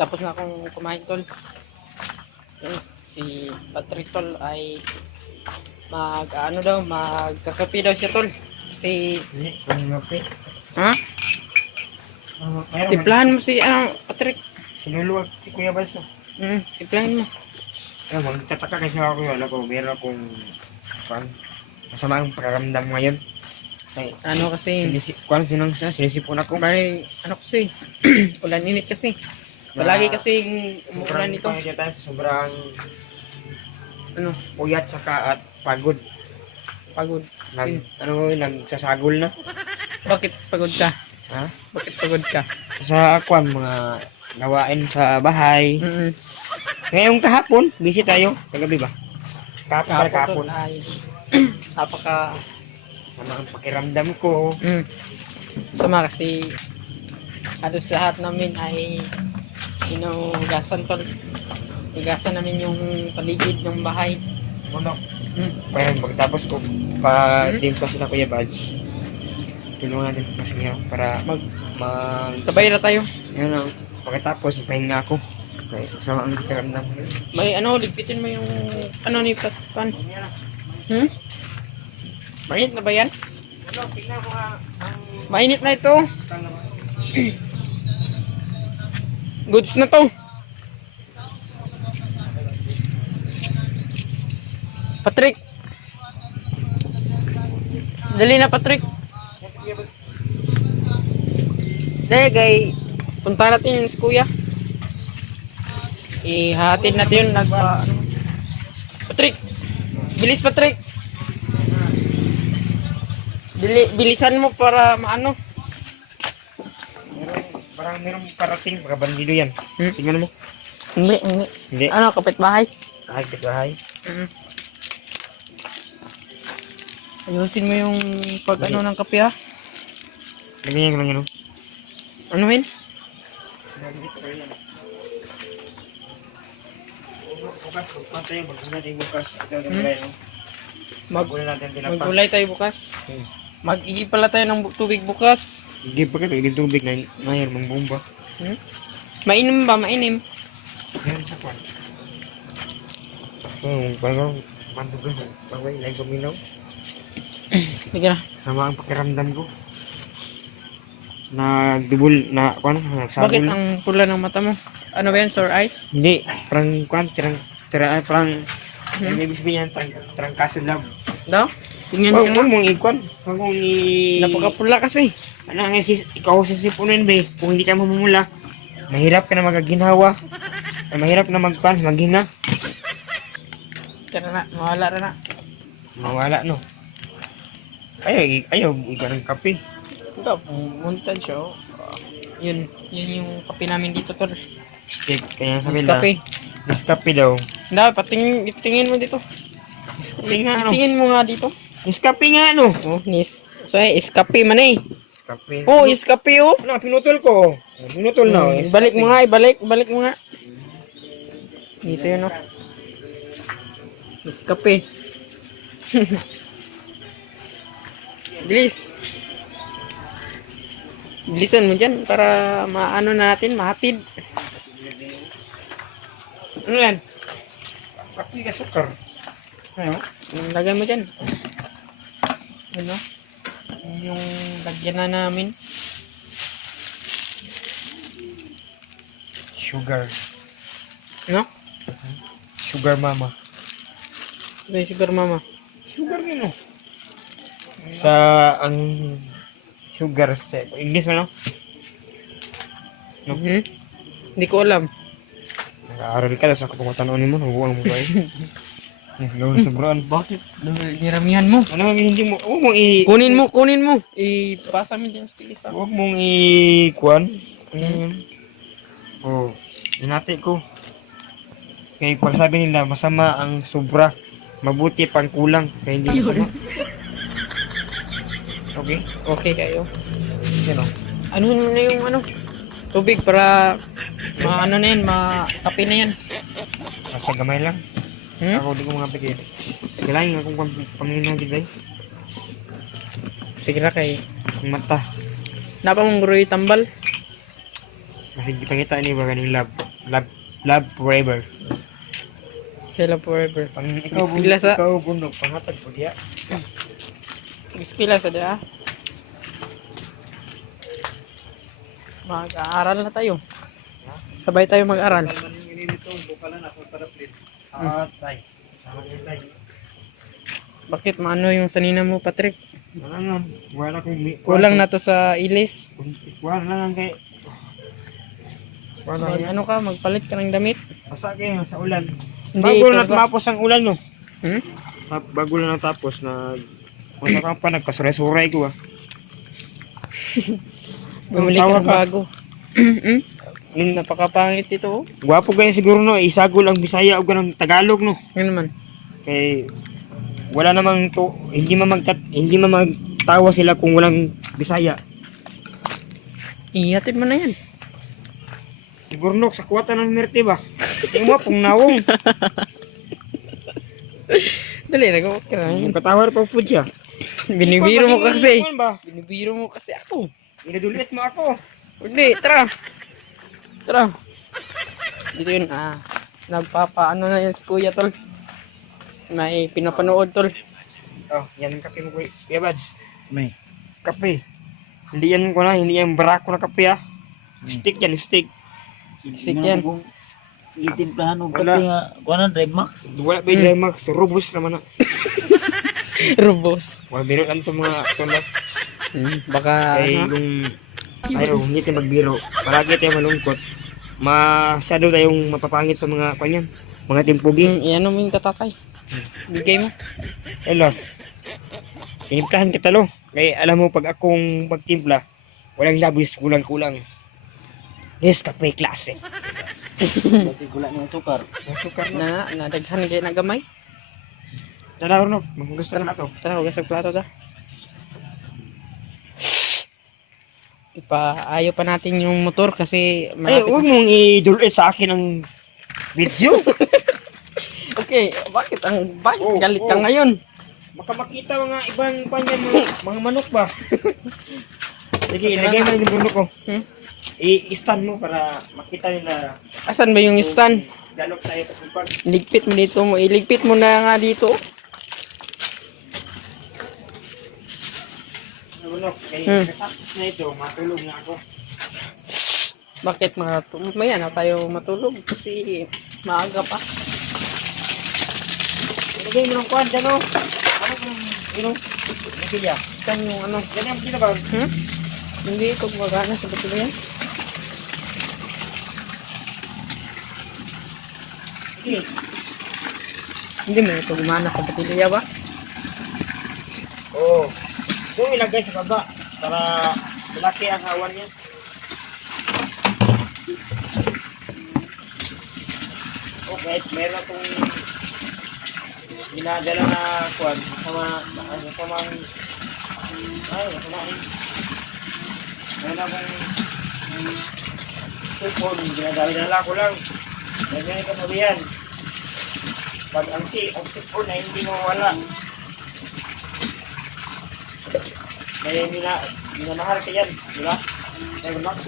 tapos na akong kumain tol. Yun, si Patrick tol ay magkakape daw siya tol. Hindi, kung ngapi. Ha? Timplahan mo si Patrick. Sinuluwag si Kuya Balso. Timplahan mo. Magtataka kasi ako yun. Meron akong masama ang pakiramdam ngayon. Ay, Ano kasi, sinisipon ako. may ano kasi, ulan init kasi. Palagi kasi umuulan nito. Sobrang Ano, puyat saka at pagod. pagod. Nagsasagol na. Bakit pagod ka? Ha? Bakit pagod ka? Sa mga gawain sa bahay. Ngayong kahapon, busy tayo. Sa gabi ba? Kahapon. Tol ay napaka Sama ang pakiramdam ko. sama kasi halos lahat namin ay inugasan tol. Ugasan namin yung paligid ng bahay. Ano? Kaya magtapos ko pa-team kasi na Kuya Bads. Tulungan natin kasi niya para Sabay na tayo. Yun ang pagkatapos pahinga ako. Kaya sama ang pakiramdam ko. May ligpitin mo yung ni Pan. Mainit na ba yan? Tingnan mo nga ang Mainit na ito. Goods na to. Patrick. Dali na Patrick. Dahil gay, punta natin yung si Kuya. Ihahatid natin yung Patrick. Bilis Patrick. Bilisan mo para maano. parang merong parating, baka bandido yan. Tingnan mo. Hindi. Ano, kapitbahay? Kahit bahay. Ayusin mo yung ng kape ha. Ganyan ko lang yun. Anuhin? Bukas, bukas. Ito ang gulay, no? Maggulay tayo bukas. Mag-igi pala tayo ng tubig bukas. Hindi pa kayo, hindi tubig na ngayon, mang bomba. Mainim ba? Mainim? Yan sa kwan. Parang mantugas, pagway, lain kuminaw. Sige na. Sama ang pakiramdam ko. Nagdubol, nagsagol. Bakit ang pula ng mata mo? Ano ba yan? Sore eyes? Hindi, parang parang may ibig sabihin yan, trangkaso love. Daw? Tingnan ka nga. Huwag mong ikwan. Huwag mong Napakapula kasi. Ano nga, ikaw sisipunin ba? Kung hindi ka mamumula, mahirap ka na magaginhawa. Mahirap na maghina. Tara na, mawala na. Mawala, no? Ayaw, ikaw ng kape. Ito, muntan siya. Yun yung kape namin dito, tol. Kaya sabi na, Nescafe. Nescafe daw. Hindi, tingin mo dito. Nescafe nga, no? Tingin mo nga dito. Nescafe nga, no? Oh, So, escape man eh. Nescafe. Oh, escape oh. Ano, pinutol ko. Pinutol na, Balik mo nga, balik mo nga. Dito yun, oh. Escape. Bilis. Bilisan mo dyan para maano natin, mahatid. Ano yan? Kape ka sukar. Ano? Lagay mo dyan. Ano? Yung lagyan na namin. Sugar. Ano? Sugar mama. Ito yung sugar mama. Sugar yun, no? Sa ang sugar sa English mo, no? No? Hindi ko alam. Nag-aaral ka, tapos ako tumatanonin mo, nabubuan mo kayo. Gawin sa braan, bakit? Niramihan mo. Ano, hindi mo, huwag mong Kunin mo. Ipasa mo dyan sa kilisa. huwag mong i-kuan. Hinati ko. Kaya pag sabi nila, masama ang sobra. Mabuti pang kulang. Kaya hindi masama. Okay? Okay kayo. Sino? Ano na yung tubig para maano na yan, makape na yan. Nasa gamay lang. Ako di ko mga pikir. Kailangan akong panginaw di Sige na kay. Ang mata. Napa mong guroy tambal. Kasi kita ni ba ganing love forever. Sila forever. Pang Biskila sa- ikaw bundok pangatag po diya. Biskila sa dia. Mag-aaral na tayo. Sabay tayo mag-aral. Tay. Sama niya tay. Bakit maano yung sanina mo, Patrick? Wala nga. Wala kong Kulang na to sa ilis. Wala lang kay. Wala yan. Ano ka, magpalit ka ng damit? Basa kayo sa ulan. Hindi, Bago ito na sa- tapos ang ulan no. Hmm? Bago lang natapos na kung saan pa nagkasuray-suray ko ah. Bumili ka Tawa ng ka. bago. Napakapangit ito, oh. Gwapo kayo siguro no, isagol ang Bisaya o ganang Tagalog no. Ano naman? Kay wala namang to, hindi magtawa sila kung walang Bisaya. Ihatid mo na yan. Siguro no, sa kuwata ng Merte ba? Kasi mo pong nawong. Dali, nag-walk ka na. Yung katawar pa po siya. Binibiro mo kasi. Kuwan ba? Binibiro mo kasi ako. Inadulit mo ako. Hindi, tara. Tara. Dito yun, nagpapaano na yan si Kuya, tol. May pinapanood, tol. Oh, yan ang kape mo Kuya Bads. May. Kape. Hindi yan ko na, hindi yan barako na kape ah. Stick yan, stick. Stick yan. Itimplahan o Wala. kape nga. Kuha na, Drive Max. Wala ba yung Max? Robust naman na. Rubos. Wala biro lang itong mga tulad. Baka, Ay, kung ayaw, hindi tayo magbiro. Palagi tayo malungkot. Masyado tayong mapapangit sa mga kanyan. Mga timpugi. Iyan mo yung tatakay. Bigay mo. Hello. Tinimplahan kita lo. Kaya alam mo, pag akong magtimpla, walang labis, kulang-kulang. Yes, kape klase. Kasi gula niya sukar. Ang sukar na. Nadagsan kayo na gamay. Tara, no? Mahugasan na to. Tara, hugas ang plato ta. Ipaayo pa natin yung motor kasi Ay, malapit huwag na. mong i-dulce sa akin ang video. Okay, bakit Oh, galit ka oh. ngayon? Baka makita mga ibang panyan, mga manok ba? Sige, ilagay mo yung bundok ko. Hmm? I-stand mo para makita nila. Asan ba yung stand? Galok tayo sa kupag. Iligpit mo dito mo. Iligpit mo na nga dito. Bundok, kaya katapos na ito, matulog na ako. Bakit maya na tayo matulog? Kasi maaga pa. Ilagay mo ng kwan dyan, no? Ano kung, nakilya? Saan yung ano? Ganyan kita ba? Hindi ito gumagana sa bato yan. Sige. Hindi mo ito gumana sa batilya ba? Oo. Doon ilagay sa baba para malaki ang hawan niya. Okay, meron akong ginadala na kuwan masama meron akong cellphone, ginadala ko lang. Ganyan ka sabihan. Pag ang cellphone na hindi mawala. Kaya minamahal ka yan, di ba? Kaya Max.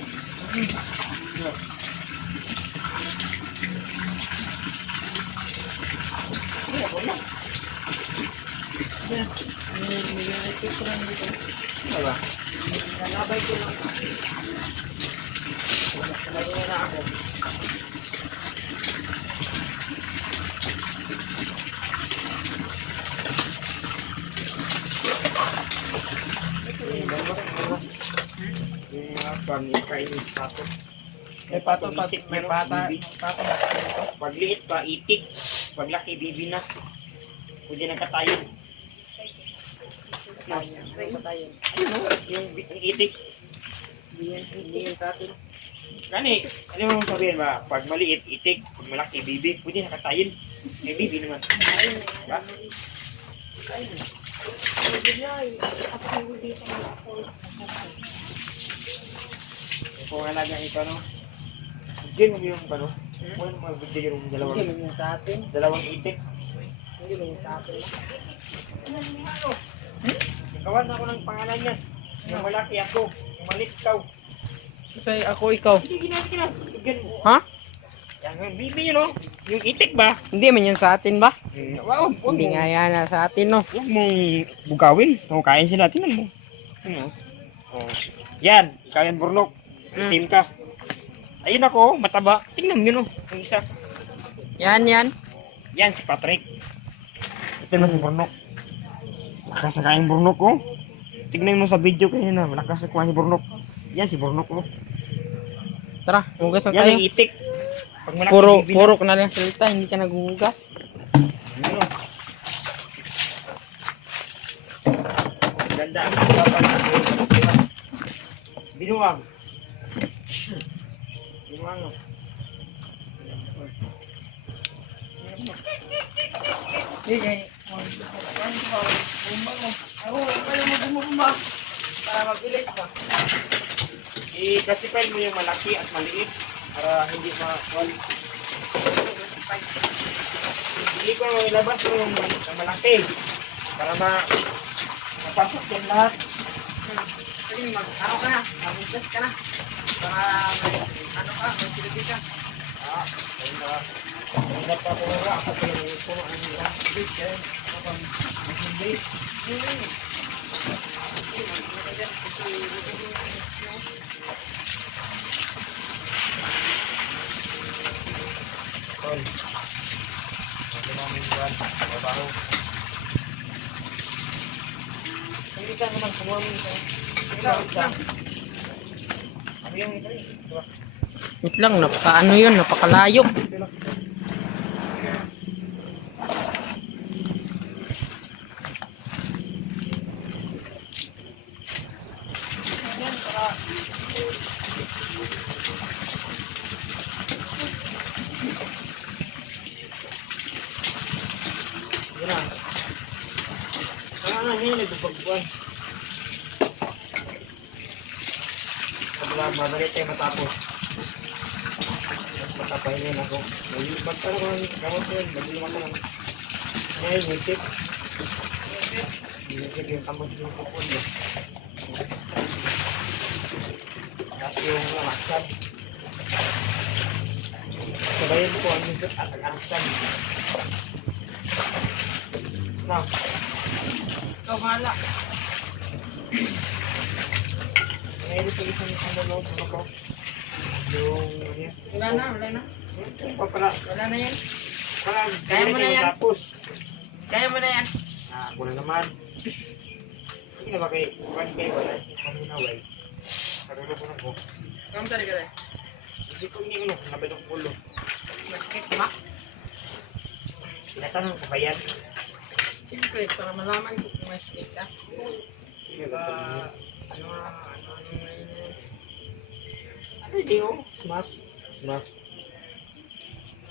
Diba? Nanabay ko lang. Nalagay na ako. Kainin sa pato. May pato, may pata. Pagliit pa, itik. Paglaki, bibi na. Pwede na katayin. Yung itik. Hindi yan sa atin. Kani, ano mo sabihin ba? Pag maliit, itik. Pag malaki, bibi. Pwede na katayin. May bibi naman. Diba? Kung halaga ito, no? Diyan mo yung ano? Kung ano mga budya yung Hindi mo yan sa atin. dalawang itik. Hindi mo yan sa atin. Gawan ako ng pangalan niya. Yung malaki ako, yung maliit ikaw. Kasi ako, ikaw. Sige na. Bigyan mo. Ha? Yan, bibi yun, no? Yung itik ba? Hindi man yan sa atin ba? Wow, Hindi nga yan sa atin, no? Huwag mong bugawin. Kung kain sila, tingnan mo. Ano? Oh. Yan, ikaw yan, Burnok. Team ka. Ayun ako, mataba. Tingnan mo yun, oh. Yung isa. Yan. Yan, si Patrick. Ito na si Burnok. Lakas na kain Burnok, oh. Tignan mo sa video kayo na. Malakas na kuha si Burnok. Yan, si Burnok, oh. Tara, hugas na Yan, tayo. yung itik. Pag malaki, bibi na. Puro ka na lang salita, hindi ka naghuhugas. Ano? Ganda ang kapal. Binuwang. Binuwang, oh. Sige. Para mabilis ba? I-classify mo yung malaki at maliit para hindi ma-call. Hindi ko ilabas yung malaki para mapasok yan lahat. Sige, ano ka na? Mag-hugas ka na. Para may, may silbi ka. Ayun na. Ayun na pa po nga. Ako pa yung puno ang big. Kaya ako pang hindi. Tol. Ito namin yan. Mabaho. Ang isa naman, kumuha mo isa. Isa. Ano yung isa? Ito. Wait lang, napaka-ano yun, napakalayo. Yun na. Ano yun, nagpapagbuwan. Sabla, mabalik tayo matapos. Matapahin ako. Magkano ko lang kamot yun, mag-ilima ko lang. Ngayon, isip. Isip yung kamot yung kupon yun. Tapos yung alaksan. Sabayan ko ang isip at ang alaksan. Now, Ikaw mahala. ngayon ito isang ano ko. Yung ano yan. Wala na. Wala na yan. Kaya mo na yan. Tapos, Kaya mo na yan. ako na naman. Hindi na ba kayo? Kuhan kayo wala. Paminaway. Karula ko na ko. Kamu tadi ka rin. Kasi kung hindi ko na, nabay ng pulo. Masakit ba? Tinatanong ko ba yan? Siyempre, para malaman ko kung masakit ka. Ano Ano di oh? Smash. mas,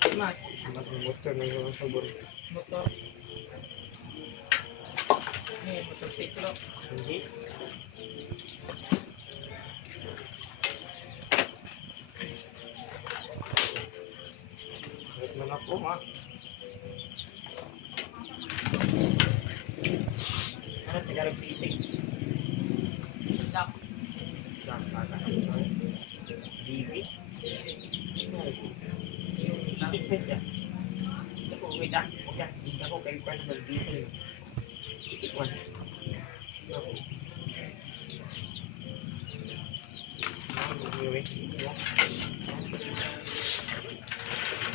Smash ng motor na yung sabor. motor. Motorsiklo. Hindi. Kahit man ako ha. Ano Tagalog pitik? Dak. Bibi? Yung dak. Pitik ba dyan? Ito ko, wait ah. Huwag yan. Hindi ako kayo pa naman dito yun. Pitik one.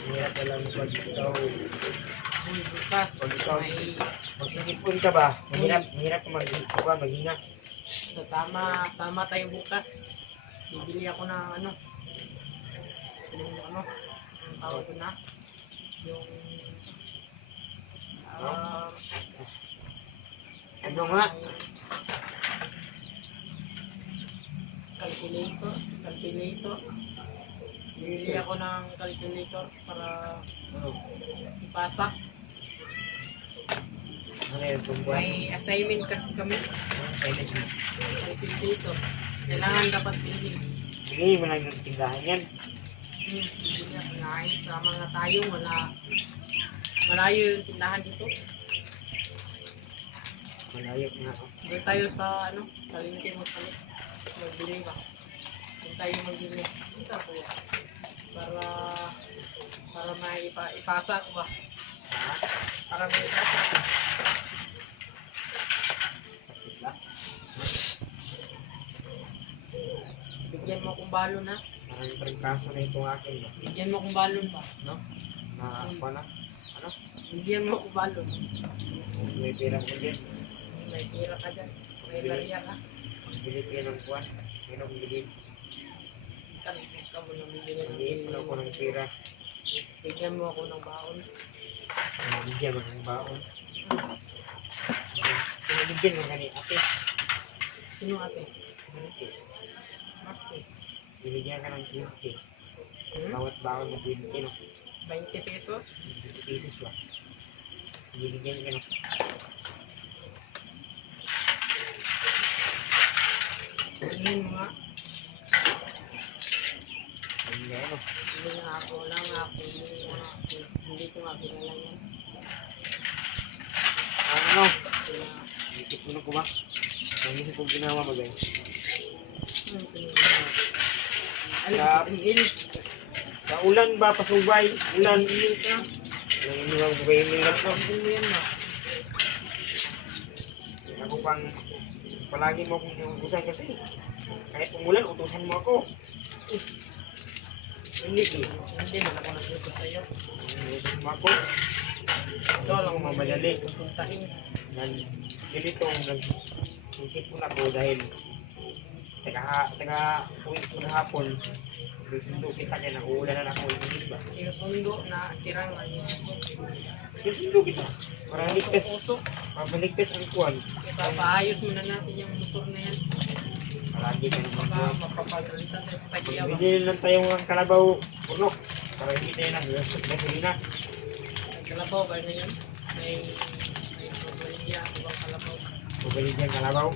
Hirap na lang pag ikaw. Bukas. Pag ikaw May magsisipon ka ba? Mahirap ka maghinga. sama tayo bukas. Bibili ako ng ano. Ang tawag ko na. Yung Ano nga? calculator. Bibili ako ng calculator para ipasa. Ano yun? Tumbuhan? May assignment kasi kami. Calculator. Kailangan dapat bilhin. Bigay mo lang yung tindahan yan. Bibili ako ngayon sa mga tayo. Malayo yung tindahan dito. Malayo nga ako. Doon tayo sa palengke mo sa magbili ba? Kung tayo magbili. Ito kuya. Para may ipasa ko ba? Para may ipasa ko. Bigyan mo akong balon ha. Maraming trangkaso na itong akin ba? Bigyan mo akong balon pa. No? Na apa na? Ano? Bigyan mo akong balon. May pera ko dyan. May tira ka dyan. May barya ka. Bili kayo ng buwan. Ngayon ang bili. Ka mo nang bibili ng Bili ko na ako ng pera. Bigyan mo ako ng baon. Bigyan mo ng baon. Pinabigyan mo gani ate. Sino ate? Martes. Martes. Binigyan ka ng 20. Hmm? Bawat baon mo 20 no? 20 pesos? 20 pesos ba? Binigyan ka ng Tingin mo nga. binigyan no? Hindi nga ako lang ako. Hindi ko nga kilala yan. Ano? Kaya, Isip mo na ko ba? Ang isip kong ginawa mo guys. ano sa email? Sa ulan ba? Pasubay? Ulan? Email ka? Ang iniwang bugay mo lang to. Sabihin mo yan na. Ako pang palagi mo akong inuutusan kasi kahit umulan, utusan mo ako. Hindi man ako nagluto sa'yo. Utusan mo ako. Ito lang Ako mamadali. pupuntahin. Ganito nag-isip ko na ko dahil taga uwi ko na hapon. Sundo kita kaya nag-uulan na ako. Ba? Sinusundo na sirang Sundo kita. Para ligtas. usok. Mabaligtas ang kuwan. Ipapaayos muna natin yung motor na yan. Palagi ka naman Baka ko. mapapagalitan tayo sa tagyaw. Bili lang tayo ng kalabaw punok. Para hindi tayo nag-gastos na gasolina. Kalabaw ba na yan? May baligya ako bang kalabaw? Mabaligyan kalabaw.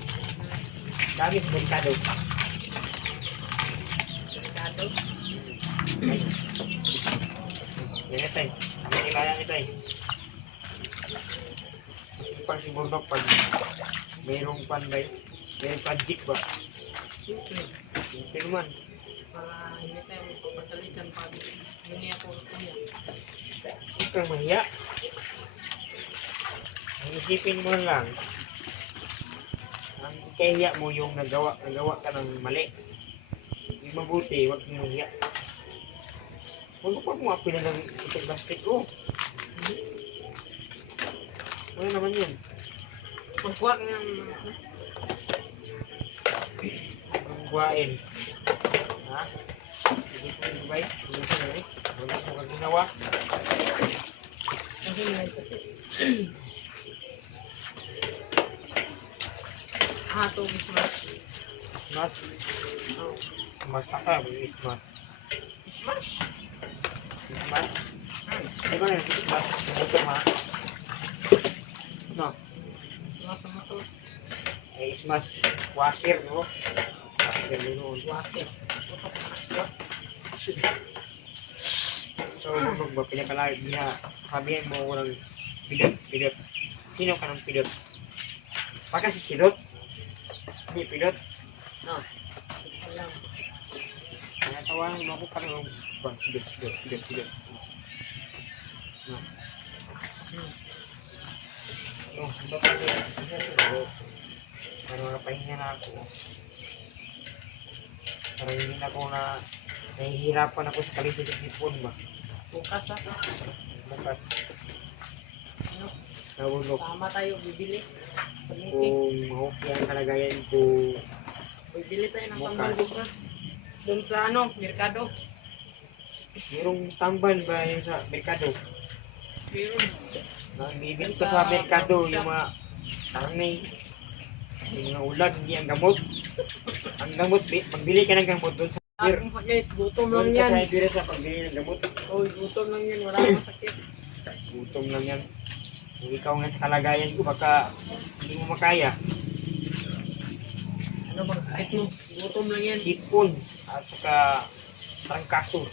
Dami sa merkado. Delikado. Yan ito eh. Kami nilayang ito eh. Kasi pang si Burnok pag mayroong panday, mayroong project ba? Siyempre, Hindi naman. para hindi tayo magpapagalitan pag hindi ako kuya. Huwag kang mahiya. Ang isipin mo lang, ang ikahiya mo yung nagawa ka ng mali. Yung mabuti, huwag kang mahiya. Huwag mo pa kumapila ng itong plastic ko. Ano naman yun? Pagkuha ng Ang buhain. Ha? Isipin mo ba eh? Hindi ko na eh. Wala mo kang ginawa. kasi may sakit. Ito, smash. Mas, Oh. mas taka, ismas. Smash? Ismas? Di ba yung ismas? Ito ma. No? Nasa motor. Eh, ismas. Washer, no? Washer yun noon. Wasip. So, kung ba pinakalayag niya, sabihin mo ko ng pidot. Sino ka ng pidot? Baka si Sidot? Hindi, pidot. No? Alam. Kaya tawanan mo ako parang bang Sidot. No? No, ba pa rin? Para makapahinga na ako. Para hindi na ako nahihirapan ako sa kalisa sa sipon ba? Bukas ha. Bukas. Ano? Nahulog. Tama tayo, bibili. Palengke. Kung mahukay ang kalagayan ko, Bibili tayo ng Bukas. tambal bukas. Doon sa ano, merkado. mayroong tambal ba yun sa merkado? Pero, Nang bibili ka sa merkado, yung mga tangay, yung mga ulag, hindi ang gamot. Ang gamot, pagbili ka ng gamot doon sa beer. akong sakit, gutom lang Doon ka yan. sa beer sa pagbili ng gamot. Oy, gutom lang yan, wala akong sakit. Gutom lang yan. Kung ikaw nga sa kalagayan ko, baka hindi mo makaya. Ano bang sakit mo? Gutom lang yan. Sipon at saka trangkaso.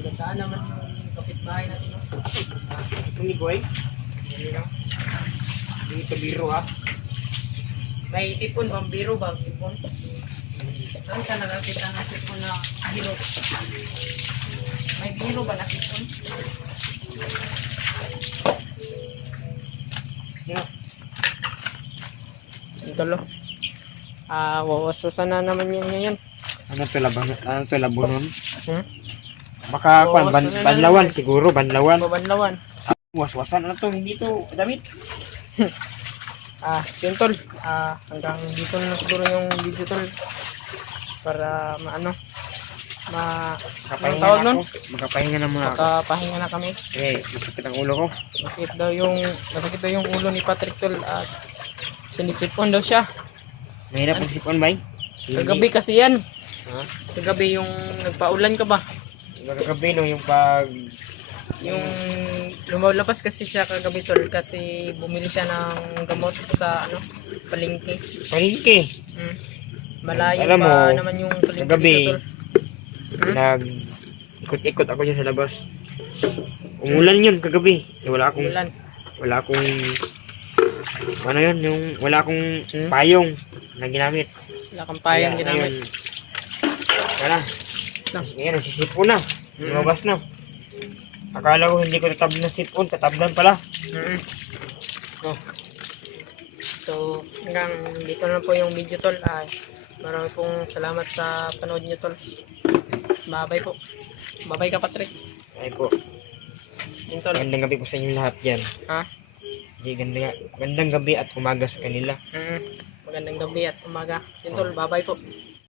Nagdaan naman yung kapitbahay natin. No? Ito ni Boy, Hindi no? Hindi ito biro ha. May sipon, bambiro ba? Sipon? Saan ka nakakita ng sipon na biro? May biro ba na sipon? Sino? Ito lo. Wawasusan na naman yan ngayon. Ano to labunon? Hmm? Baka Oo, kwan, sana banlawan naman. siguro, banlawan. Babanlawan. Was-wasan ano to, hindi to damit. Yun tol. Hanggang dito na siguro yung video tol. Para maano. Anong tawag nun? Makapahinga na muna ako. Makapahinga na kami. Eh, masakit ang ulo ko. Masakit daw yung ulo ni Patrick tol. At sinisipon daw siya. Mahirap ang sipon, bay. Kagabi kasi yan. Ha? Kagabi yung nagpaulan ka ba? Kagabi no, yung pag... Yung lumalabas kasi siya kagabi tol kasi bumili siya ng gamot sa palengke. Palingki. Malayo Alam pa mo, naman yung palengke kagabi, dito tol. Ikot ako dyan sa labas. Umulan yun kagabi. Eh, wala akong Ulan. ano yun, wala akong Hmm? payong na ginamit. Wala kang payang Kaya, ginamit. ngayon, wala. No. Ngayon, nagsisipon na. Lumabas na. Akala ko hindi ko tatablan na sipon, tatablan pala. No. So, hanggang dito na po yung video tol. Marami pong salamat sa panood nyo tol. Bye-bye po. Bye-bye ka Patrick. Ay po, Yun tol. magandang gabi po sa inyo lahat dyan. Ha? Di, gandang gabi at umaga sa kanila. Magandang gabi at umaga. Yun tol. Bye-bye po.